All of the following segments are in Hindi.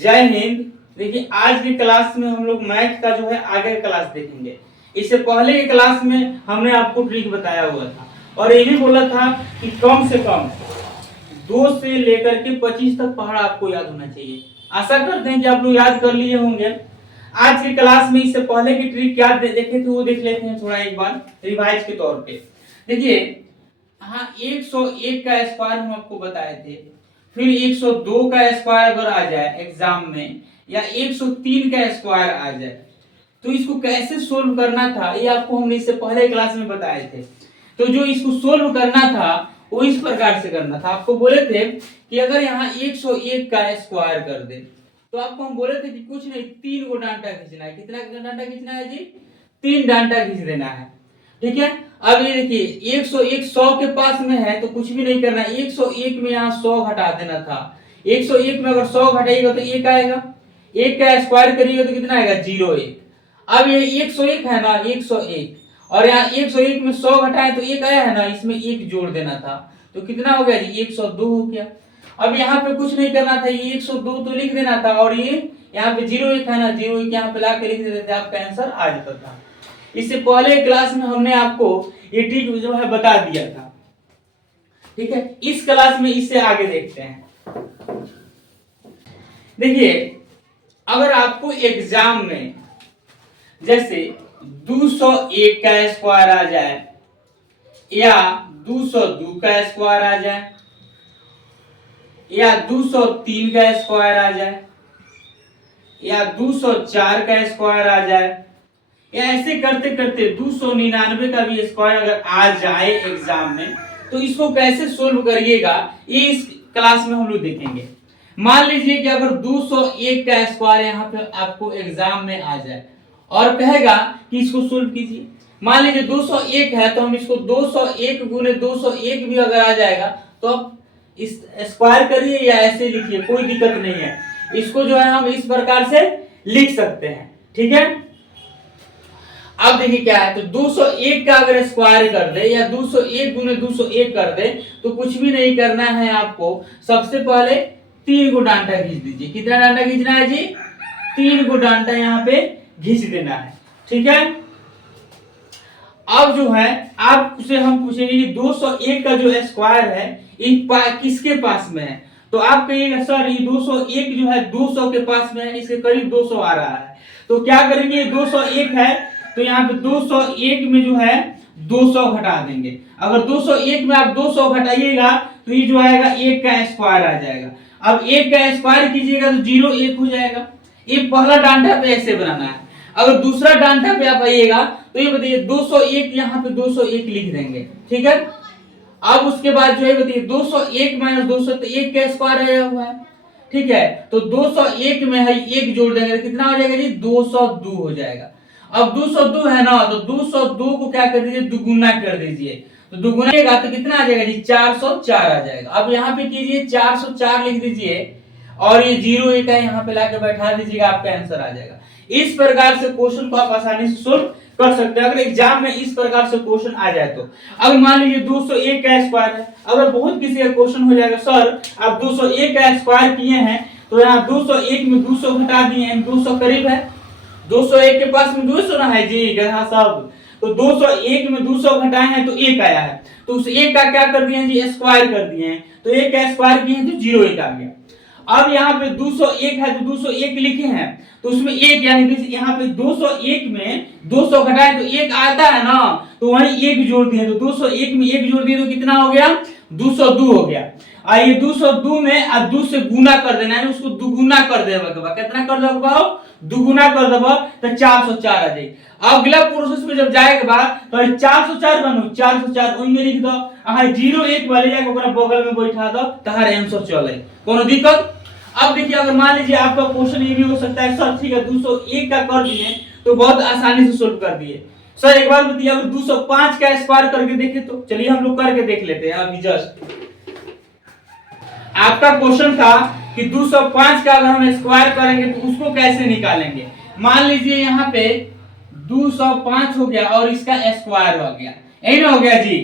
जय हिंद। देखिए आज की क्लास में हम लोग मैथ का जो है आगे का क्लास देखेंगे। इससे पहले की क्लास में हमने आपको ट्रिक बताया हुआ था और ये भी बोला था कि कम से कम 2 से लेकर के 25 तक पहाड़ आपको याद होना चाहिए। आशा करते हैं कि आप लोग याद कर लिए होंगे। आज की क्लास में इससे पहले की ट्रिक क्या देखे थे वो देख लेते हैं थोड़ा एक बार रिवाइज के तौर पे। देखिए हाँ 101 का स्क्वायर हम आपको बताए थे, फिर 102 का स्क्वायर अगर आ जाए एग्जाम में या 103 का स्क्वायर आ जाए तो इसको कैसे सोल्व करना था ये आपको हमने इससे पहले क्लास में बताए थे। तो जो इसको सोल्व करना था वो इस प्रकार से करना था। आपको बोले थे कि अगर यहाँ 101 का स्क्वायर कर दे तो आपको हम बोले थे कि कुछ नहीं 3 गो डांटा खींचना है। कितना डांटा खींचना है जी? 3 डांटा खींच देना है। ठीक है। अब ये देखिए 101 100 के पास में है तो कुछ भी नहीं करना है। 101 में यहाँ 100 घटा देना था। 101 में अगर 100 घटाइएगा तो 1 आएगा, 1 का स्क्वायर करिएगा तो कितना आएगा? 01। अब ये 101 है ना 101 और यहाँ 101 में 100 घटाए तो 1 आया है ना, इसमें 1 जोड़ देना था तो कितना हो गया जी? 102 हो गया। अब यहाँ पे कुछ नहीं करना था, ये 102 तो लिख देना था और ये यहाँ पे 01 है ना, 01 यहाँ पे ला के लिख देते थे, आपका आंसर आ जाता था। इससे पहले क्लास में हमने आपको ये ट्रिक जो है बता दिया था। ठीक है। इस क्लास में इससे आगे देखते हैं। देखिए अगर आपको एग्जाम में जैसे 201 का स्क्वायर आ जाए या 202 का स्क्वायर आ जाए या 203 का स्क्वायर आ जाए या 204 का स्क्वायर आ जाए या ऐसे करते करते 299 का भी स्क्वायर अगर आ जाए एग्जाम में तो इसको कैसे सोल्व करिएगा ये इस क्लास में हम लोग देखेंगे। मान लीजिए कि अगर 201 का स्क्वायर यहाँ पे आपको एग्जाम में आ जाए और कहेगा कि इसको सोल्व कीजिए। मान लीजिए 201 है तो हम इसको 201 गुने 201 भी अगर आ जाएगा तो आप इस स्क्वायर करिए या ऐसे लिखिए, कोई दिक्कत नहीं है। इसको जो है हम इस प्रकार से लिख सकते हैं। ठीक है। अब देखिए क्या है, तो 201 का अगर स्क्वायर कर दे या 201 गुने 201 कर दे तो कुछ भी नहीं करना है आपको। सबसे पहले 3 गो डांटा खींच दीजिए। कितना डांटा खींचना है जी? 3 गो डांटा यहाँ पे खींच देना है। ठीक है। अब जो है आपसे हम पूछेंगे कि 201 का जो स्क्वायर है किसके पास में है? तो आप कहिएगा सर ये 201 जो है 200 के पास में है, इसके करीब 200 आ रहा है। तो क्या करेंगे? 201 है तो यहाँ पे 201 में जो है 200 घटा देंगे। अगर 201 में आप 200 घटाइएगा तो ये जो आएगा 1 का स्क्वायर आ जाएगा। अब 1 का स्क्वायर कीजिएगा तो 01 हो जाएगा। ये पहला डांटा पे ऐसे बनाना है। अगर दूसरा डांटा पे आप आइएगा तो ये बताइए 201 यहाँ पे 201 लिख देंगे। ठीक है। अब उसके बाद जो है बताइए 201 माइनस 200 तो 1 का स्क्वायर आया हुआ है। ठीक है। तो 201 में है 1 जोड़ देंगे तो कितना हो जाएगा जी? 202 हो जाएगा। अब 202 है ना तो 202 को क्या कर दीजिए? दुगुना कर दीजिए। तो दुगुना तो कितना आ जाएगा जी? 404 आ जाएगा। अब यहाँ पे कीजिए 404 लिख दीजिए और ये 01 है यहाँ पे लाके बैठा दीजिएगा, आपका आंसर आ जाएगा। इस प्रकार से क्वेश्चन को आप आसानी से सोल्व कर सकते हैं अगर एग्जाम में इस प्रकार से क्वेश्चन आ जाए तो। अब मान लीजिए 201 का स्क्वायर है, अगर बहुत किसी का क्वेश्चन हो जाएगा सर आप 201 का स्क्वायर किए हैं तो यहाँ 201 में 200 घटा दिए हैं, 200 करीब है। 201 के पास में 200 ना है जी गधा साहब, तो 201 में 200 घटाए हैं तो 1 आया है। तो उस 1 का क्या कर दिए हैं जी? स्क्वायर कर दिए हैं। तो 1 का स्क्वायर किए हैं तो 01 आ गया। अब यहाँ पे 201 है तो 201 लिखे हैं तो उसमें 1 यानी यहाँ पे 201 में 200 घटाए तो 1 आता है ना, तो वहीं 1 जोड़ दिए तो 201 में 1 जोड़ दिए तो कितना हो गया? 202 हो गया। आइए 202 में अब 2 से गुना कर देना है, उसको दुगुना कर देगा। कितना कर देगा? दुगुना कर देगा तो 404 आ जाए। अगला प्रोसेस में जब जाएगा तो 404 बनू 404 ओइ में लिख दो, आ 01 वाले जाके ओकरा बगल में बैठा दो, तहार आंसर चले, कोनो दिक्कत? अब देखिए अगर मान लीजिए आपका क्वेश्चन ये भी हो सकता है सर ठीक है 201 का कर दिए तो बहुत आसानी से सोल्व कर दिए। सर एक बार बताइए अगर 205 का स्क्वायर करके देखें तो चलिए हम लोग करके देख लेते हैं। अभी जस्ट आपका क्वेश्चन था कि 205 का अगर हम स्क्वायर करेंगे तो उसको कैसे निकालेंगे। मान लीजिए यहाँ पे 205 हो गया और इसका स्क्वायर हो गया, यही ना हो गया जी।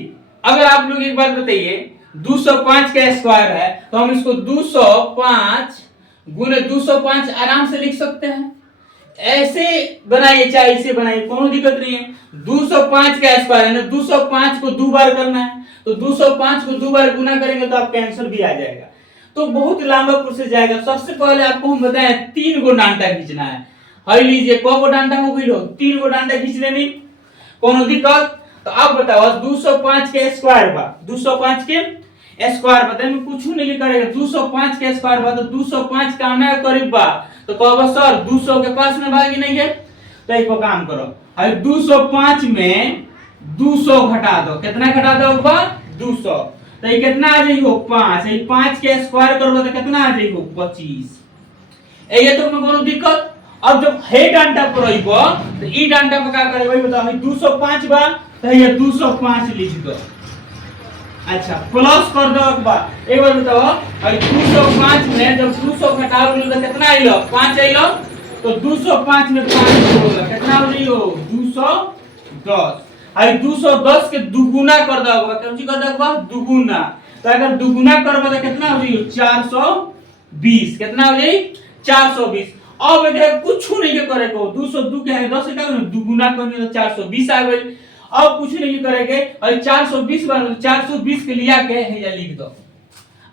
अगर आप लोग एक बार बताइए 205 का स्क्वायर है तो हम इसको 205 गुने 205 आराम से लिख सकते हैं। ऐसे बनाइए चाहे इसे बनाइए, कोई दिक्कत नहीं है। 205 का स्क्वायर है ना, 205 को 2 बार करना है, तो 205 को 2 बार गुना करेंगे तो आपका आंसर भी आ जाएगा। तो बहुत लंबा प्रोसेस जाएगा। सबसे पहले आपको हम बताएं 3 गो डांटा खींचना है। हर लीजिए को डांटा हो गई, 3 गो डांटा खींच लेनी, कोनो दिक्कत? तो अब बताओ 205 के स्क्वायर बा, 205 के स्क्वायर बताए में कुछ नहीं करेगा। 205 के स्क्वायर बा तो 205 का आना करीब बा, तो कहो सर 200 के पास में भागी नहीं है, तो एक काम करो, अरे 205 में 200 घटा दो, कितना घटा दो बा 200, तो ये कितना आ जाई हो 5, ये 5 के स्क्वायर करोगे तो कितना आ जाई हो 25। ये तो में कोनो दिक्कत? अब जब हे डांटा पर आइबो तो ई डांटा पर का करे भाई बताओ, 205 बा तो ये 205 लिख दो। अच्छा प्लस कर दो एक बार बताओ, अरे 205 में जब 200 घटाओ तो कितना आइलो 5 आइलो, तो 205 में 5 जोड़ोगे कितना हो जाइयो 210। अरे 210 के दुगुना कर दो, कौन सी कर दो दुगुना, तो अगर दुगुना करबो तो कितना हो जाइयो 420, कितना हो जाई 420। अब इधर कुछ नहीं करे को 202 के है 10 का दुगुना करने तो 420 आ गई। अब कुछ नहीं करेंगे और 420 बार 420 के लिया के हेजा लिख दो,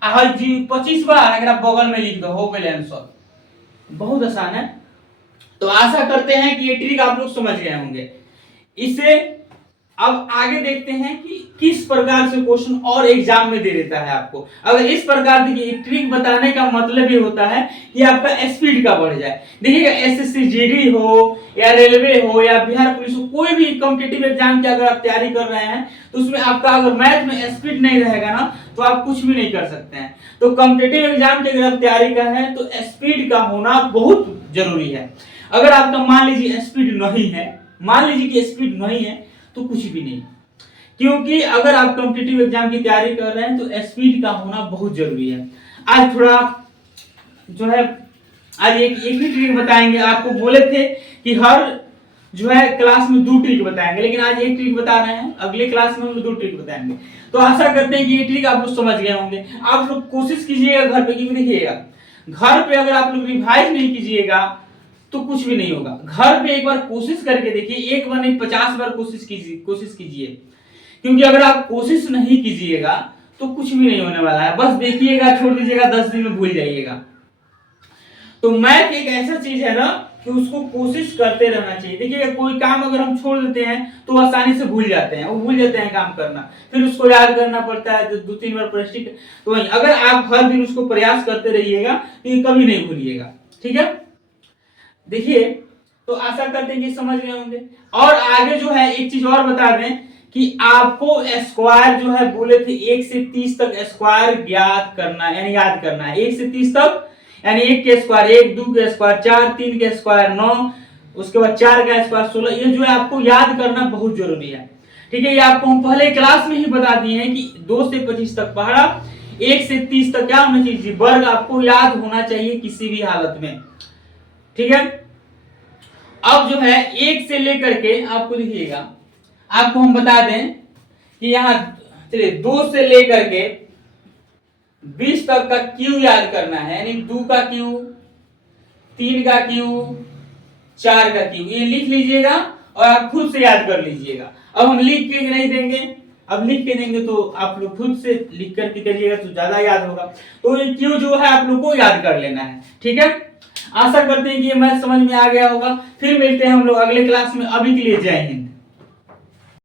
आ जी 25 बार एकरा बगल में लिख दो, हो गए आंसर। बहुत आसान है। तो आशा करते हैं कि ये ट्रिक आप लोग समझ गए होंगे। इसे अब आगे देखते हैं कि किस प्रकार से क्वेश्चन और एग्जाम में दे देता है आपको। अगर इस प्रकार की ट्रिक बताने का मतलब ये होता है कि आपका स्पीड का बढ़ जाए। देखिएगा एसएससी जीडी हो या रेलवे हो या बिहार पुलिस हो, कोई भी कॉम्पिटिटिव एग्जाम की अगर आप तैयारी कर रहे हैं तो उसमें आपका अगर मैथ में स्पीड नहीं रहेगा ना तो आप कुछ भी नहीं कर सकते हैं। तो कॉम्पिटिटिव एग्जाम की अगर आप तैयारी कर रहे हैं तो स्पीड का होना बहुत जरूरी है। अगर आपका मान लीजिए स्पीड नहीं है, मान लीजिए कि स्पीड नहीं है तो कुछ भी नहीं, क्योंकि अगर आप कॉम्पिटिटिव एग्जाम की तैयारी कर रहे हैं तो स्पीड का होना बहुत जरूरी है। आज थोड़ा जो है आज एक ही ट्रिक बताएंगे। आपको बोले थे कि हर जो है क्लास में 2 ट्रिक बताएंगे, लेकिन आज एक ट्रिक बता रहे हैं, अगले क्लास में हम 2 ट्रिक बताएंगे। तो आशा करते हैं कि ये ट्रिक आप लोग समझ गए होंगे। आप लोग कोशिश कीजिएगा घर पे, क्योंकि देखिएगा घर पे अगर आप लोग रिवाइज नहीं कीजिएगा तो कुछ भी नहीं होगा। घर पे एक बार कोशिश करके देखिए, एक बार नहीं 50 बार कोशिश कीजिए, क्योंकि अगर आप कोशिश नहीं कीजिएगा तो कुछ भी नहीं होने वाला है। बस देखिएगा, छोड़ दीजिएगा, 10 दिन में भूल जाइएगा। तो मैथ एक ऐसा चीज है ना कि उसको कोशिश करते रहना चाहिए। देखिएगा कोई काम अगर हम छोड़ देते हैं तो आसानी से भूल जाते हैं, वो भूल जाते हैं काम करना, फिर उसको याद करना पड़ता है 2-3 बार प्रैक्टिस। तो अगर आप हर दिन उसको प्रयास करते रहिएगा तो ये कभी नहीं भूलिएगा। ठीक है, देखिए तो आशा करते हैं कि समझ गए होंगे। और आगे जो है एक चीज और बता दें कि आपको स्क्वायर जो है बोले थे 1 से 30 तक स्क्वायर ज्ञात करना है, यानी याद करना है 1 से 30 तक, यानी 1 के स्क्वायर 1, 2 के स्क्वायर 4, 3 के स्क्वायर 9, उसके बाद 4 का स्क्वायर 16। ये जो है आपको याद करना बहुत जरूरी है। ठीक है, ये आपको हम पहले क्लास में ही बता दिए हैं कि 2 से 25 तक पढ़ा, 1 से 30 तक क्या होना चाहिए वर्ग आपको याद होना चाहिए किसी भी हालत में। ठीक है, अब जो है 1 से लेकर के आपको लिखिएगा, आपको हम बता दें कि यहाँ चलिए 2 से लेकर के 20 तक का क्यू याद करना है, यानी 2 का क्यू, 3 का क्यू, 4 का क्यू, ये लिख लीजिएगा और आप खुद से याद कर लीजिएगा। अब हम लिख के नहीं देंगे, अब लिख के देंगे तो आप लोग खुद से लिख करके करिएगा तो ज्यादा याद होगा। तो ये क्यू जो है आप लोग को याद कर लेना है। ठीक है, आशा करते हैं कि ये मैथ समझ में आ गया होगा। फिर मिलते हैं हम लोग अगले क्लास में। अभी के लिए जय हिंद।